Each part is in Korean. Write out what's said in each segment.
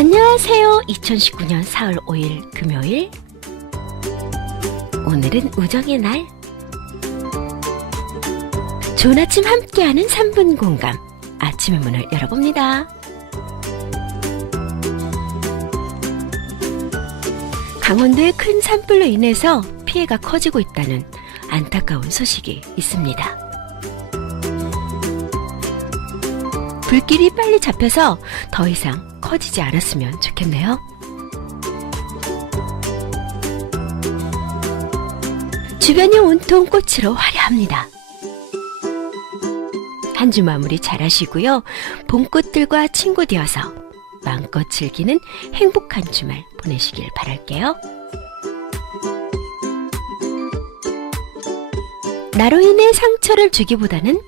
안녕하세요. 2019년 4월 5일 금요일. 오늘은 우정의 날. 좋은 아침 함께하는 3분 공감. 아침의 문을 열어봅니다. 강원도의 큰 산불로 인해서 피해가 커지고 있다는 안타까운 소식이 있습니다. 불길이 빨리 잡혀서 더 이상 커지지 않았으면 좋겠네요. 주변이 온통 꽃으로 화려합니다. 한 주 마무리 잘 하시고요. 봄꽃들과 친구 되어서 마음껏 즐기는 행복한 주말 보내시길 바랄게요. 나로 인해 상처를 주기보다는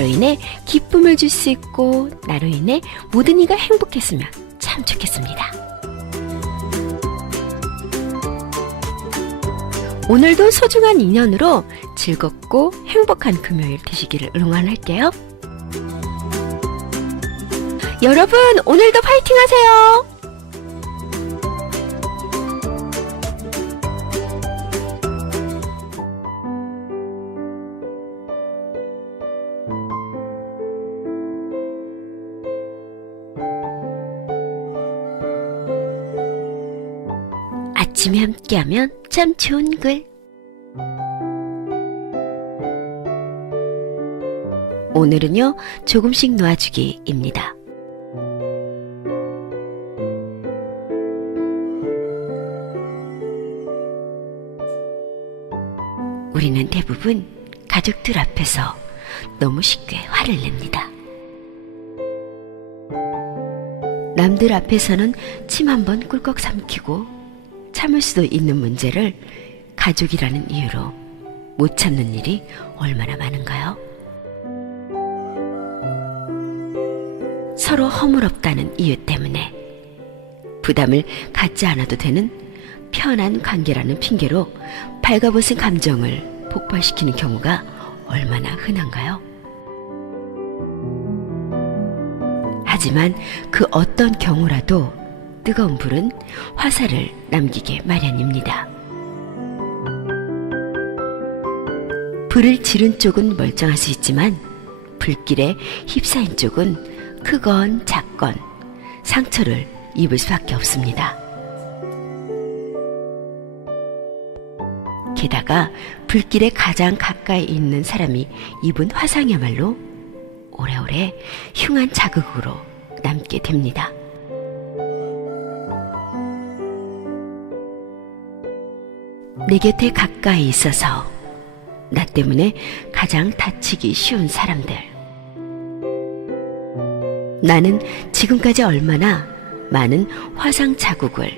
나로 인해 기쁨을 줄 수 있고 나로 인해 모든 이가 행복했으면 참 좋겠습니다. 오늘도 소중한 인연으로 즐겁고 행복한 금요일 되시기를 응원할게요. 여러분, 오늘도 파이팅 하세요! 아침에 함께하면 참 좋은 글. 오늘은요, 조금씩 놓아주기입니다. 우리는 대부분 가족들 앞에서 너무 쉽게 화를 냅니다. 남들 앞에서는 침 한 번 꿀꺽 삼키고 참을 수도 있는 문제를 가족이라는 이유로 못 참는 일이 얼마나 많은가요? 서로 허물없다는 이유 때문에 부담을 갖지 않아도 되는 편한 관계라는 핑계로 발가벗은 감정을 폭발시키는 경우가 얼마나 흔한가요? 하지만 그 어떤 경우라도 뜨거운 불은 화살을 남기게 마련입니다. 불을 지른 쪽은 멀쩡할 수 있지만 불길에 휩싸인 쪽은 크건 작건 상처를 입을 수밖에 없습니다. 게다가 불길에 가장 가까이 있는 사람이 입은 화상이야말로 오래오래 흉한 자극으로 남게 됩니다. 내 곁에 가까이 있어서 나 때문에 가장 다치기 쉬운 사람들. 나는 지금까지 얼마나 많은 화상 자국을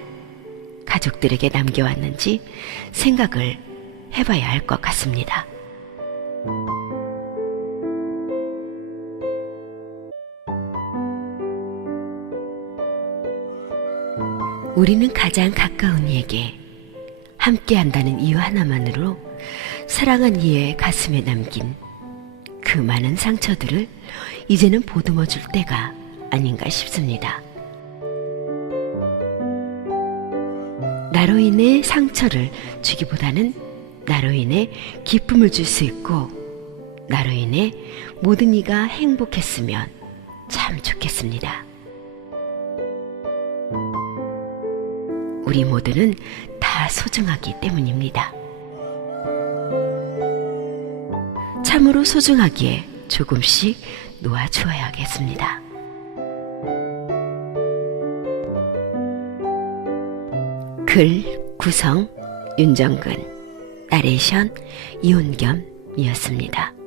가족들에게 남겨왔는지 생각을 해봐야 할 것 같습니다. 우리는 가장 가까운 이에게 함께 한다는 이유 하나만으로 사랑한 이의 가슴에 남긴 그 많은 상처들을 이제는 보듬어 줄 때가 아닌가 싶습니다. 나로 인해 상처를 주기보다는 나로 인해 기쁨을 줄 수 있고 나로 인해 모든 이가 행복했으면 참 좋겠습니다. 우리 모두는 다 소중하기 때문입니다. 참으로 소중하기에 조금씩 놓아주어야겠습니다. 글 구성 윤정근 나레이션 이온겸이었습니다.